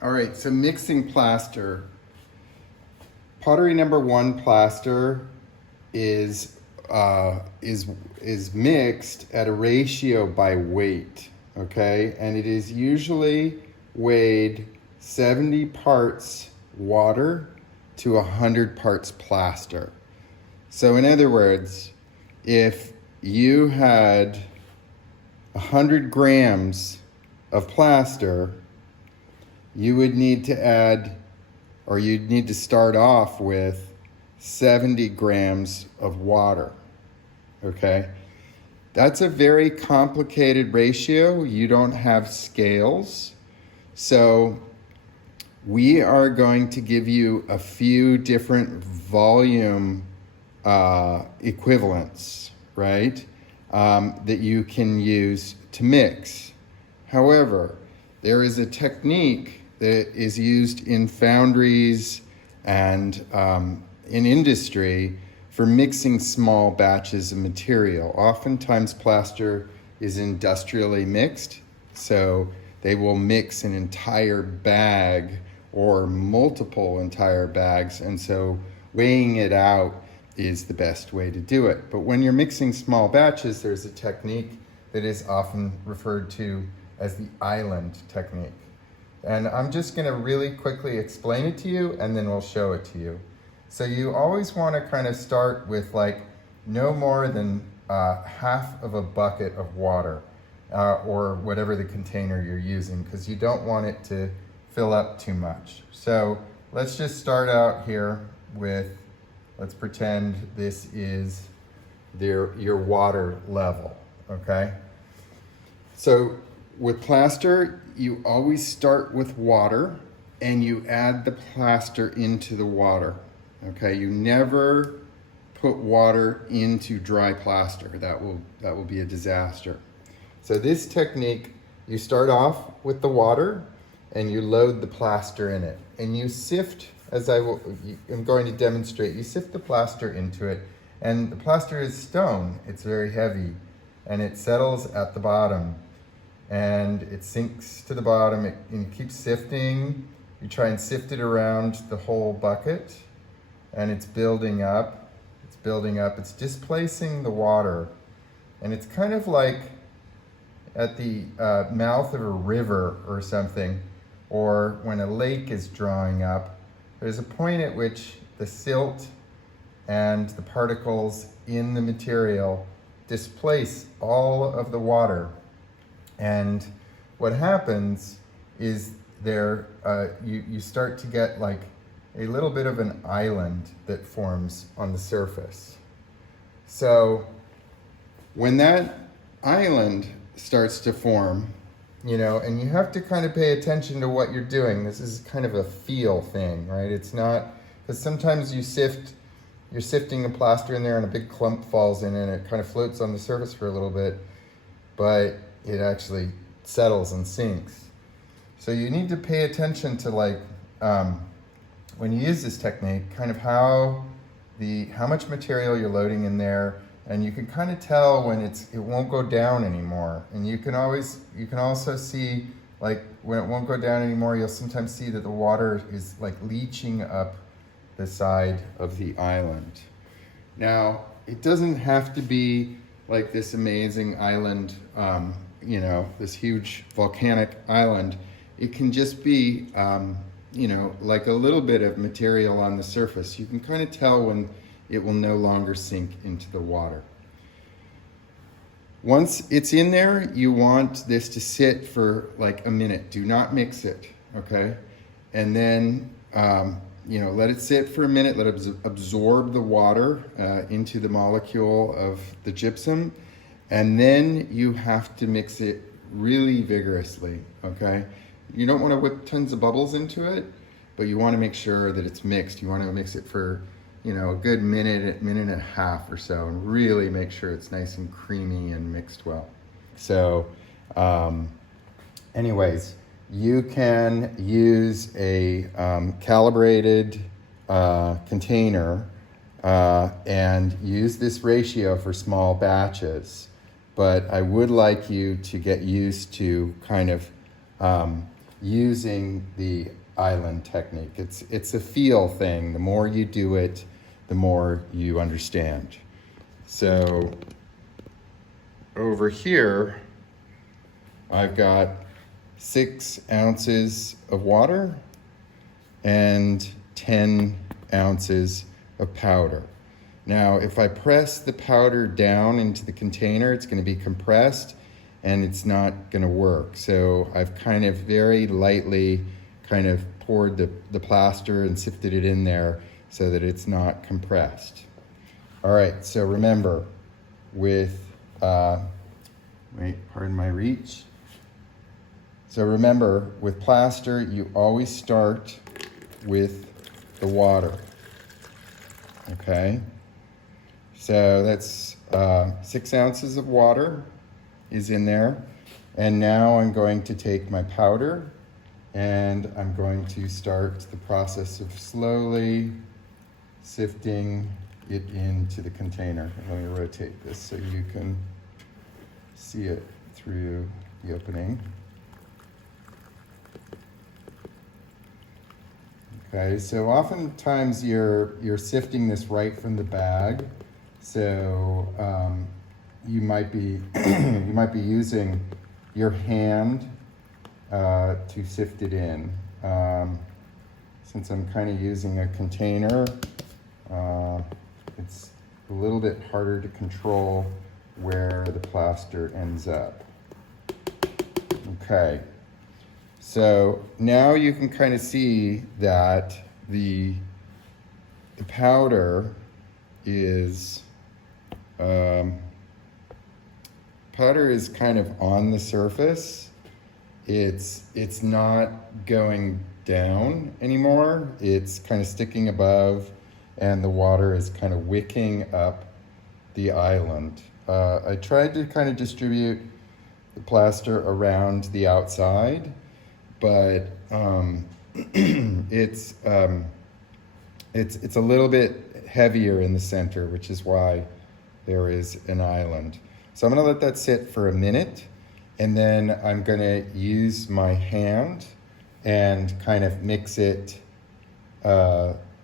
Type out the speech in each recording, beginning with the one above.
All right, so mixing plaster. Pottery number one plaster is is mixed at a ratio by weight, okay? And it is usually weighed 70 parts water to 100 parts plaster. So in other words, if you had 100 grams of plaster, you would need to add, or you'd need to start off with 70 grams of water, okay? That's a very complicated ratio. You don't have scales. So we are going to give you a few different volume equivalents, right? That you can use to mix. However, there is a technique that is used in foundries and in industry for mixing small batches of material. Oftentimes plaster is industrially mixed, so they will mix an entire bag or multiple entire bags, and so weighing it out is the best way to do it. But when you're mixing small batches, there's a technique that is often referred to as the island technique. And I'm just gonna really quickly explain it to you, and then we'll show it to you. So you always wanna kind of start with like no more than half of a bucket of water or whatever the container you're using, because you don't want it to fill up too much. So let's just start out here with, let's pretend this is your water level, okay? So with plaster, you always start with water and you add the plaster into the water, okay? You never put water into dry plaster. That will be a disaster. So this technique, you start off with the water and you load the plaster in it. And you sift, as I'm going to demonstrate, you sift the plaster into it. And the plaster is stone, it's very heavy, and it settles at the bottom. And it sinks to the bottom, it keeps sifting. You try and sift it around the whole bucket, and it's building up, it's displacing the water. And it's kind of like at the mouth of a river or something, or when a lake is drawing up, there's a point at which the silt and the particles in the material displace all of the water. And what happens is you start to get like a little bit of an island that forms on the surface. So when that island starts to form, and you have to kind of pay attention to what you're doing. This is kind of a feel thing, right? It's not, because sometimes you're sifting the plaster in there and a big clump falls in and it kind of floats on the surface for a little bit, but it actually settles and sinks. So you need to pay attention to like, when you use this technique, kind of how much material you're loading in there, and you can kind of tell when it won't go down anymore. And you can also see, like when it won't go down anymore, you'll sometimes see that the water is like leaching up the side of the island. Now, it doesn't have to be like this amazing island, this huge volcanic island. It can just be, like a little bit of material on the surface. You can kind of tell when it will no longer sink into the water. Once it's in there, you want this to sit for like a minute. Do not mix it, okay? And then, let it sit for a minute, let it absorb the water into the molecule of the gypsum, and then you have to mix it really vigorously, okay? You don't want to whip tons of bubbles into it, but you want to make sure that it's mixed. You want to mix it for a good minute and a half or so, and really make sure it's nice and creamy and mixed well. So anyways, you can use a calibrated container and use this ratio for small batches. But I would like you to get used to kind of using the island technique. It's a feel thing. The more you do it, the more you understand. So over here, I've got 6 ounces of water and 10 ounces of powder. Now, if I press the powder down into the container, it's going to be compressed and it's not going to work. So I've kind of very lightly kind of poured the plaster and sifted it in there so that it's not compressed. All right, so remember with, pardon my reach. So remember, with plaster, you always start with the water, okay? So that's 6 ounces of water is in there. And now I'm going to take my powder and I'm going to start the process of slowly sifting it into the container. Let me rotate this so you can see it through the opening. Okay, so oftentimes you're sifting this right from the bag. So you might be using your hand to sift it in. Since I'm kind of using a container, it's a little bit harder to control where the plaster ends up. Okay, so now you can kind of see that the powder is kind of on the surface. It's not going down anymore. It's kind of sticking above, and the water is kind of wicking up the island. I tried to kind of distribute the plaster around the outside, but it's a little bit heavier in the center, which is why there is an island. So I'm gonna let that sit for a minute, and then I'm gonna use my hand and kind of mix it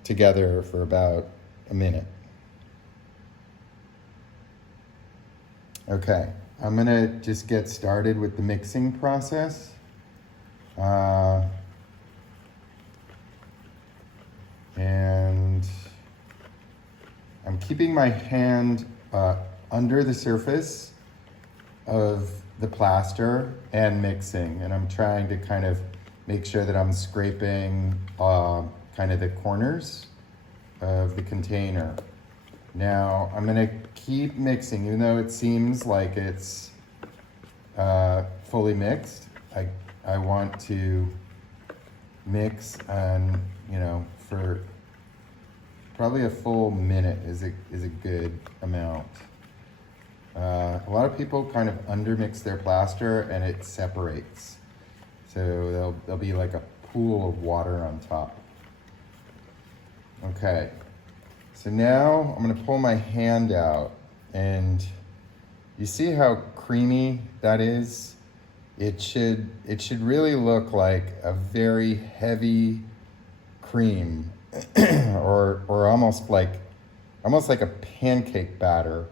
together for about a minute. Okay, I'm gonna just get started with the mixing process. And I'm keeping my hand under the surface of the plaster and mixing, and I'm trying to kind of make sure that I'm scraping kind of the corners of the container. Now I'm gonna keep mixing, even though it seems like it's fully mixed. I want to mix, and for probably a full minute is a good amount. A lot of people kind of undermix their plaster and it separates. So there'll be like a pool of water on top. Okay, so now I'm gonna pull my hand out, and you see how creamy that is? It should really look like a very heavy cream or almost like a pancake batter.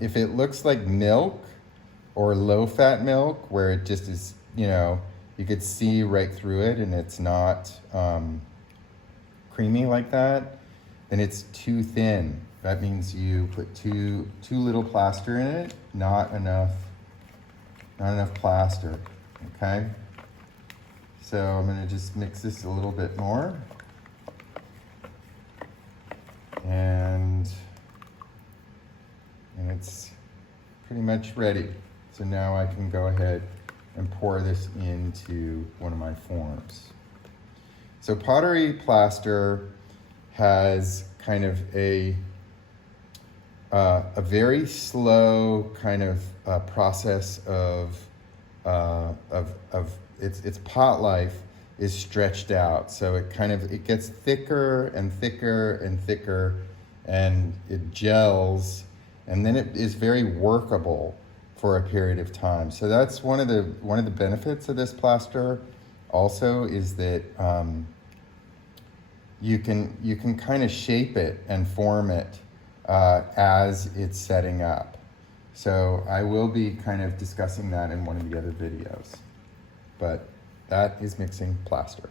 If it looks like milk or low-fat milk, where it just is, you could see right through it and it's not creamy like that, then it's too thin. That means you put too little plaster in it, not enough plaster, okay? So I'm gonna just mix this a little bit more. And it's pretty much ready. So now I can go ahead and pour this into one of my forms. So pottery plaster has kind of a very slow kind of process of its pot life is stretched out. So it gets thicker and thicker and thicker, and it gels, and then it is very workable for a period of time. So that's one of the benefits of this plaster, also is that you can kind of shape it and form it as it's setting up. So I will be kind of discussing that in one of the other videos. But that is mixing plaster.